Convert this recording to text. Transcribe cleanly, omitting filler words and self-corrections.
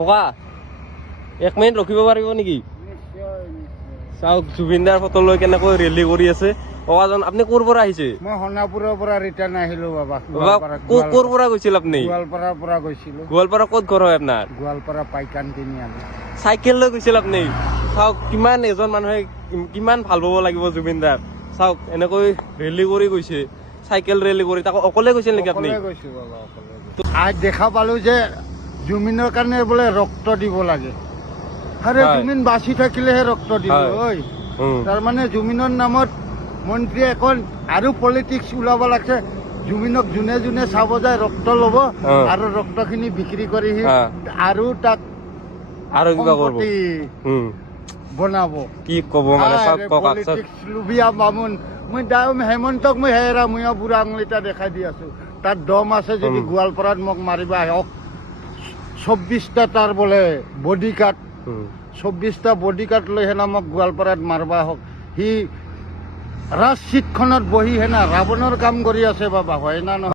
ককা 1 মিনিট ৰখিব পাৰিব নেকি? চাওক জুবিনদাৰ ফটো লৈ কেনেকৈ ৰেলী কৰি আছে। ককাজন আপুনি ক'ৰ পৰা আহিছে? মই সোণাপুৰৰ পৰা ৰিটাৰ্ণ আহিলো বাবা। ক'ৰ পৰা গৈছিল আপুনি? গোৱালপাৰাৰ পৰা গৈছিলো। গোৱালপাৰা ক'ত ঘৰ হয় আপোনাৰ? গোৱালপাৰা পাইকান তিনি আনি চাইকেল লৈ গৈছিল আপুনি? চাওক কিমান এজন মানুহে কিমান ভাল পাব লাগিব জুবিনদাক। চাওক এনেকৈ ৰেলী কৰি গৈছে, চাইকেল ৰেলী কৰি। তাকো অকলে গৈছিল নেকি আপুনি? গৈছো বাবা, আজ দেখা পালো যে জুবিনৰ কাৰণে বোলে ৰক্ত দিব লাগে। আৰে জুবিন বাচি থাকিলেহে ৰক্ত দিব। ঐ তাৰমানে জুবিনৰ নামত মন্ত্ৰীয়ে এখন আৰু পলিটিক্স ওলাব লাগছে। জুবিনক যোনে যোনে চাব যায় ৰক্ত ল'ব আৰু ৰক্তখিনি বিক্ৰী কৰি আৰু তাক আৰু কিবা কৰিব বনাব। কি ক'ব মানে লুবিয়া বামুণ। মই হেমন্তক মই হেৰা মই বুঢ়া আঙুলিটা দেখাই দি আছো। তাত দম আছে যদি গোৱালপাৰাত মোক মাৰিব আহক। 24টা তাৰ বোলে বডি গাৰ্ড, 24টা বডি গাৰ্ড লৈ হেনা মোক গোৱালপাৰাত মাৰবা হওক। সি ৰাজচিটখনত বহি হেনা ৰাৱণৰ কাম কৰি আছে বাবা, হয় না নহয়?